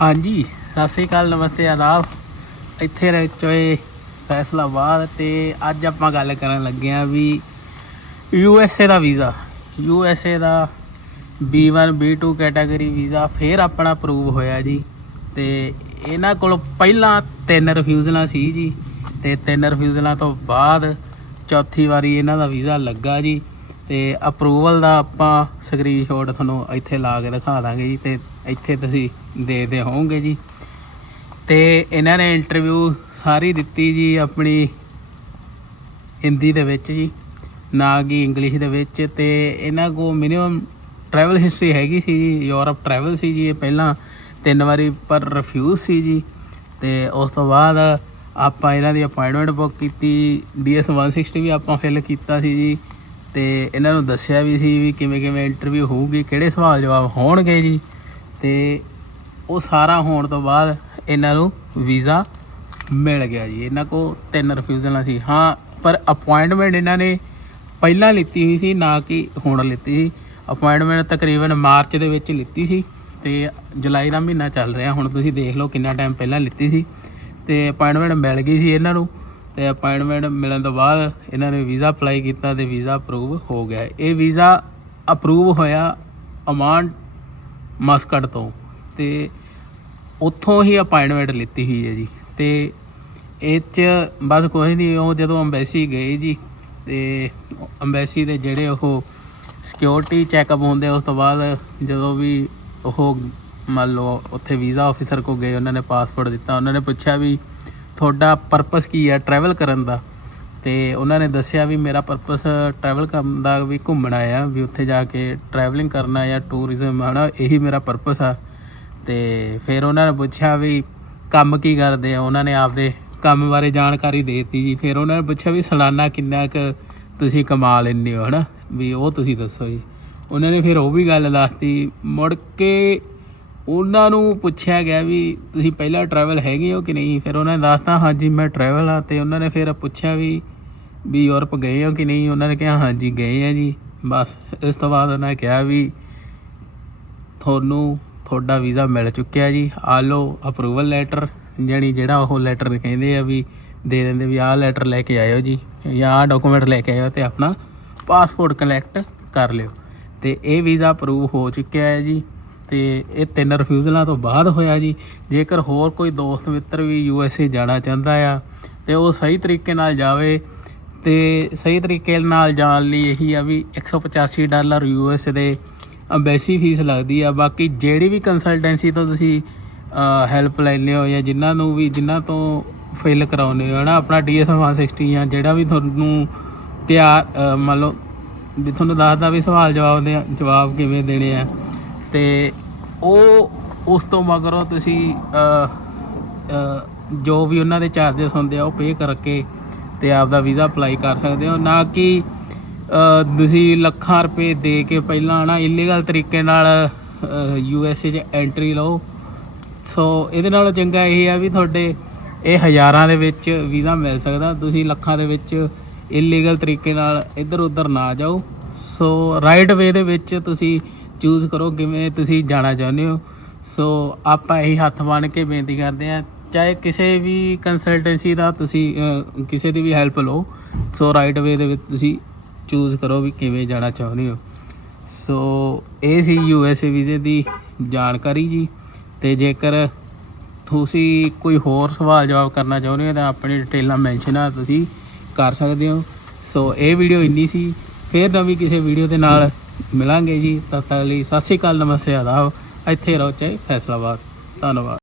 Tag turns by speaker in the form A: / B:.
A: ਹਾਂਜੀ, ਸਤਿ ਸ੍ਰੀ ਅਕਾਲ, ਨਮਸਤੇ, ਆਦਾਬ। ਇੱਥੇ ਰਹਿ ਚੋਏ ਫੈਸਲਾਬਾਦ ਤੇ ਅੱਜ ਆਪਾਂ ਗੱਲ ਕਰਨ ਲੱਗੇ ਆ ਵੀ ਯੂ ਐਸ ਏ ਦਾ ਵੀਜ਼ਾ। ਯੂ ਐਸ ਏ ਦਾ B1 B2 ਕੈਟਾਗਰੀ ਵੀਜ਼ਾ ਫੇਰ ਆਪਣਾ ਅਪਰੂਵ ਹੋਇਆ ਜੀ। ਤੇ ਇਹਨਾਂ ਕੋਲ ਪਹਿਲਾਂ ਤਿੰਨ ਰਿਫਿਊਜ਼ਲਾਂ ਸੀ ਜੀ। ਤੇ ਤਿੰਨ ਰਿਫਿਊਜ਼ਲਾਂ ਤੋਂ ਬਾਅਦ ਚੌਥੀ ਵਾਰੀ ਇਹਨਾਂ ਦਾ ਵੀਜ਼ਾ ਲੱਗਾ ਜੀ। ਤੇ ਅਪਰੂਵਲ ਦਾ ਆਪਾਂ ਸਕਰੀਨਸ਼ਾਟ ਤੁਹਾਨੂੰ ਇੱਥੇ ਲਾ ਕੇ ਦਿਖਾ ਦਾਂਗੇ ਜੀ, ਤੇ ਇੱਥੇ ਤੁਸੀਂ ਦੇਖਦੇ ਹੋਵੋਗੇ ਜੀ। ਤੇ ਇਹਨਾਂ ਨੇ ਇੰਟਰਵਿਊ ਸਾਰੀ ਦਿੱਤੀ ਜੀ ਆਪਣੀ ਹਿੰਦੀ ਦੇ ਵਿੱਚ ਜੀ, ਨਾ ਕਿ ਇੰਗਲਿਸ਼ ਦੇ ਵਿੱਚ, ਤੇ ਇਹਨਾਂ ਕੋ ਮਿਨੀਮਮ ਟਰੈਵਲ ਹਿਸਟਰੀ ਹੈਗੀ ਸੀ ਜੀ ਯੂਰਪ ਟਰੈਵਲ ਸੀ ਜੀ, ਇਹ ਪਹਿਲਾਂ ਤਿੰਨ ਵਾਰੀ ਪਰ ਰਿਫਿਊਜ਼ ਸੀ ਜੀ। ਤੇ ਉਸ ਤੋਂ ਬਾਅਦ ਆਪਾਂ ਇਹਨਾਂ ਦੀ ਅਪਾਇੰਟਮੈਂਟ ਬੁੱਕ ਕੀਤੀ ਡੀਐਸ 160 ਵੀ ਆਪਾਂ ਫਿਲ ਕੀਤਾ ਸੀ ਜੀ। ਤੇ ਇਹਨਾਂ ਨੂੰ ਦੱਸਿਆ ਵੀ ਸੀ ਵੀ ਕਿਵੇਂ ਕਿਵੇਂ ਇੰਟਰਵਿਊ ਹੋਊਗੀ, ਕਿਹੜੇ ਸਵਾਲ ਜਵਾਬ ਹੋਣਗੇ ਜੀ। ਤੇ ਉਹ ਸਾਰਾ ਹੋਣ ਤੋਂ ਬਾਅਦ ਇਹਨਾਂ ਨੂੰ ਵੀਜ਼ਾ ਮਿਲ ਗਿਆ ਜੀ। ਇਹਨਾਂ ਕੋ ਤਿੰਨ ਰਿਫਿਊਜ਼ਲਾਂ ਸੀ। ਹਾਂ, ਪਰ ਅਪਾਇੰਟਮੈਂਟ ਇਹਨਾਂ ਨੇ ਪਹਿਲਾਂ ਲਿੱਤੀ ਹੋਈ ਸੀ, ਨਾ ਕਿ ਹੁਣ ਲਿੱਤੀ ਸੀ। ਅਪਾਇੰਟਮੈਂਟ ਤਕਰੀਬਨ ਮਾਰਚ ਦੇ ਵਿੱਚ ਲਿੱਤੀ ਸੀ ਤੇ ਜੁਲਾਈ ਦਾ ਮਹੀਨਾ ਚੱਲ ਰਿਹਾ। ਹੁਣ ਤੁਸੀਂ ਦੇਖ ਲਓ ਕਿੰਨਾ ਟਾਈਮ ਪਹਿਲਾਂ ਲਿੱਤੀ ਸੀ। ਤੇ ਅਪਾਇੰਟਮੈਂਟ ਮਿਲ ਗਈ ਸੀ ਇਹਨਾਂ ਨੂੰ। ਤੇ ਅਪਾਇੰਟਮੈਂਟ ਮਿਲਣ ਤੋਂ ਬਾਅਦ ਇਹਨਾਂ ਨੇ ਵੀਜ਼ਾ ਅਪਲਾਈ ਕੀਤਾ ਤੇ ਵੀਜ਼ਾ ਅਪਰੂਵ ਹੋ ਗਿਆ। ਇਹ ਵੀਜ਼ਾ ਅਪਰੂਵ ਹੋਇਆ ਅਮਾਨ ਮਸਕਟ ਤੋਂ ਤੇ ਉੱਥੋਂ ਹੀ ਅਪਾਇੰਟਮੈਂਟ ਲਿੱਤੀ ਹੋਈ ਹੈ ਜੀ। ਤੇ ਇਹ 'ਚ ਬਸ ਕੋਈ ਨਹੀਂ ਉਹ ਜਦੋਂ ਅੰਬੈਸੀ ਗਏ ਜੀ ਤੇ ਅੰਬੈਸੀ ਦੇ ਜਿਹੜੇ ਉਹ ਸਿਕਿਉਰਿਟੀ ਚੈੱਕਅਪ ਹੁੰਦੇ, ਉਸ ਤੋਂ ਬਾਅਦ ਜਦੋਂ ਵੀ ਉਹ ਮੰਨ ਲਓ ਉੱਥੇ ਵੀਜ਼ਾ ਆਫੀਸਰ ਕੋ ਗਏ, ਉਹਨਾਂ ਨੇ ਪਾਸਪੋਰਟ ਦਿੱਤਾ, ਉਹਨਾਂ ਨੇ ਪੁੱਛਿਆ ਵੀ ਤੁਹਾਡਾ ਪਰਪਸ ਕੀ ਹੈ ਟਰੈਵਲ ਕਰਨ ਦਾ? ਤੇ ਉਹਨਾਂ ਨੇ ਦੱਸਿਆ ਵੀ ਮੇਰਾ ਪਰਪਸ ਟਰੈਵਲ ਕਰਨ ਦਾ ਵੀ ਘੁੰਮਣਾ ਆ ਵੀ ਉੱਥੇ ਜਾ ਕੇ ਟਰੈਵਲਿੰਗ ਕਰਨਾ ਜਾਂ ਟੂਰਿਜ਼ਮ ਹਨਾ ਇਹੀ ਮੇਰਾ ਪਰਪਸ ਆ। ਤੇ ਫਿਰ ਉਹਨਾਂ ਨੇ ਪੁੱਛਿਆ ਵੀ ਕੰਮ ਕੀ ਕਰਦੇ ਆ? ਉਹਨਾਂ ਨੇ ਆਪਦੇ ਕੰਮ ਬਾਰੇ ਜਾਣਕਾਰੀ ਦੇ ਦਿੱਤੀ ਜੀ। ਫਿਰ ਉਹਨਾਂ ਨੇ ਪੁੱਛਿਆ ਵੀ ਸਾਲਾਨਾ ਕਿੰਨਾ ਕੁ ਤੁਸੀਂ ਕਮਾ ਲੈਂਦੇ ਹੋ, ਹਨਾ? ਵੀ ਉਹ ਤੁਸੀਂ ਦੱਸੋ ਜੀ। ਉਹਨਾਂ ਨੇ ਫਿਰ ਉਹ ਵੀ ਗੱਲ ਦੱਸਤੀ, ਮੁੜ ਕੇ ਉਹਨਾਂ ਨੂੰ ਪੁੱਛਿਆ ਗਿਆ ਵੀ ਤੁਸੀਂ ਪਹਿਲਾਂ ਟਰੈਵਲ ਹੈਗੇ ਹੋ ਕਿ ਨਹੀਂ? ਫਿਰ ਉਹਨਾਂ ਨੇ ਦੱਸਤਾ, ਹਾਂਜੀ, ਮੈਂ ਟਰੈਵਲ ਆ ਤੇ ਉਹਨਾਂ ਨੇ ਫਿਰ ਪੁੱਛਿਆ ਵੀ ਵੀ ਯੂਰਪ ਗਏ ਹੋ ਕਿ ਨਹੀਂ? ਉਹਨਾਂ ਨੇ ਕਿਹਾ, ਹਾਂਜੀ, ਗਏ ਆ ਜੀ। ਬਸ, ਇਸ ਤੋਂ ਬਾਅਦ ਉਹਨਾਂ ਨੇ ਕਿਹਾ ਵੀ, ਤੁਹਾਨੂੰ ਤੁਹਾਡਾ ਵੀਜ਼ਾ ਮਿਲ ਚੁੱਕਿਆ ਜੀ। ਆ ਲਓ ਅਪਰੂਵਲ ਲੈਟਰ ਜਾਣੀ ਜਿਹੜਾ ਉਹ ਲੈਟਰ ਕਹਿੰਦੇ ਆ ਵੀ, ਦੇ ਦਿੰਦੇ ਵੀ ਆਹ ਲੈਟਰ ਲੈ ਕੇ ਆਇਓ ਜੀ, ਜਾਂ ਆਹ ਡਾਕੂਮੈਂਟ ਲੈ ਕੇ ਆਇਓ ਤੇ ਆਪਣਾ ਪਾਸਪੋਰਟ ਕਲੈਕਟ ਕਰ ਲਿਓ। ਤੇ ਇਹ ਵੀਜ਼ਾ ਅਪਰੂਵ ਹੋ ਚੁੱਕਿਆ ਹੈ ਜੀ। ਤੇ ਇਹ ਤਿੰਨ ਰਿਫਿਊਜ਼ਲਾਂ ਤੋਂ ਬਾਅਦ ਹੋਇਆ ਜੀ। ਜੇਕਰ ਹੋਰ ਕੋਈ ਦੋਸਤ ਮਿੱਤਰ ਵੀ ਯੂ ਐਸ ਏ ਜਾਣਾ ਚਾਹੁੰਦਾ ਆ, ਤੇ ਉਹ ਸਹੀ ਤਰੀਕੇ ਨਾਲ ਜਾਵੇ, ਤੇ ਸਹੀ ਤਰੀਕੇ ਨਾਲ ਜਾਣ ਲਈ ਇਹੀ ਆ ਵੀ 185 ਡਾਲਰ ਯੂ ਐਸ ਦੇ ਅੰਬੈਸੀ ਫੀਸ ਲੱਗਦੀ ਆ। ਬਾਕੀ ਜਿਹੜੀ ਵੀ ਕੰਸਲਟੈਂਸੀ ਤੋਂ ਤੁਸੀਂ ਹੈਲਪ ਲੈਂਦੇ ਹੋ ਜਾਂ ਜਿਨ੍ਹਾਂ ਨੂੰ ਵੀ, ਜਿਨ੍ਹਾਂ ਤੋਂ ਫਿਲ ਕਰਾਉਂਦੇ ਹੋ ਨਾ, ਆਪਣਾ ਡੀਐਸ 160 ਜਾਂ ਜਿਹੜਾ ਵੀ ਤੁਹਾਨੂੰ ਤਿਆਰ ਮੰਨ ਲਓ, ਵੀ ਤੁਹਾਨੂੰ ਦੱਸਦਾ ਵੀ ਸਵਾਲ ਜਵਾਬ ਦੇ, ਜਵਾਬ ਕਿਵੇਂ ਦੇਣੇ ਆ। ਤੇ ਉਹ ਉਸ ਤੋਂ ਮਗਰੋਂ ਤੁਸੀਂ ਜੋ ਵੀ ਉਹਨਾਂ ਦੇ ਚਾਰजेस ਹੁੰਦੇ ਆ, ਉਹ ਪੇ ਕਰਕੇ ਤੇ ਆਪ ਦਾ ਵੀਜ਼ਾ ਅਪਲਾਈ ਕਰ ਸਕਦੇ ਹੋ। ਨਾ ਕਿ ਤੁਸੀਂ ਲੱਖਾਂ ਰੁਪਏ ਦੇ ਕੇ ਪਹਿਲਾਂ ਨਾ ਇਲੀਗਲ ਤਰੀਕੇ ਨਾਲ ਯੂ ਐਸ ਏ 'ਚ ਐਂਟਰੀ ਲਓ। ਸੋ ਇਹਦੇ ਨਾਲੋਂ ਚੰਗਾ ਇਹ ਆ ਵੀ ਤੁਹਾਡੇ ਇਹ ਹਜ਼ਾਰਾਂ ਦੇ ਵਿੱਚ ਵੀਜ਼ਾ ਮਿਲ ਸਕਦਾ। ਤੁਸੀਂ ਲੱਖਾਂ ਦੇ ਵਿੱਚ ਇਲੀਗਲ ਤਰੀਕੇ ਨਾਲ ਇੱਧਰ ਉੱਧਰ ਨਾ ਜਾਓ। ਸੋ ਰਾਈਟ ਵੇ ਦੇ ਵਿੱਚ ਤੁਸੀਂ ਚੂਜ਼ ਕਰੋ ਕਿਵੇਂ ਤੁਸੀਂ ਜਾਣਾ ਚਾਹੁੰਦੇ ਹੋ। ਸੋ ਆਪਾਂ ਇਹੀ ਹੱਥ ਬਣ ਕੇ ਬੇਨਤੀ ਕਰਦੇ ਹਾਂ, ਚਾਹੇ ਕਿਸੇ ਵੀ ਕੰਸਲਟੈਂਸੀ ਦਾ ਤੁਸੀਂ ਕਿਸੇ ਦੀ ਵੀ ਹੈਲਪ ਲਓ ਸੋ ਰਾਈਟ ਵੇ ਦੇ ਵਿੱਚ ਤੁਸੀਂ ਚੂਜ਼ ਕਰੋ ਵੀ ਕਿਵੇਂ ਜਾਣਾ ਚਾਹੁੰਦੇ ਹੋ। ਸੋ ਇਹ ਸੀ ਯੂ ਐਸ ਏ ਵੀਜ਼ੇ ਦੀ ਜਾਣਕਾਰੀ ਜੀ, ਤੇ ਜੇਕਰ ਤੁਸੀਂ ਕੋਈ ਹੋਰ ਸਵਾਲ ਜਵਾਬ ਕਰਨਾ ਚਾਹੁੰਦੇ ਹੋ, ਤਾਂ ਆਪਣੀ ਡਿਟੇਲਾਂ ਮੈਂਸ਼ਨ ਆ ਤੁਸੀਂ ਕਰ ਸਕਦੇ ਹੋ। ਸੋ ਇਹ ਵੀਡੀਓ ਇੰਨੀ ਸੀ, ਫੇਰ ਨਵੀਂ ਕਿਸੇ ਵੀਡੀਓ ਦੇ ਨਾਲ ਮਿਲਾਂਗੇ ਜੀ। ਤਦ ਤੱਕ ਲਈ ਸਤਿ ਸ਼੍ਰੀ ਅਕਾਲ, ਨਮਸਤੇ, ਆਦਾਬ। ਇੱਥੇ ਰਹੋ ਚਾਹੇ ਫੈਸਲਾਬਾਦ। ਧੰਨਵਾਦ।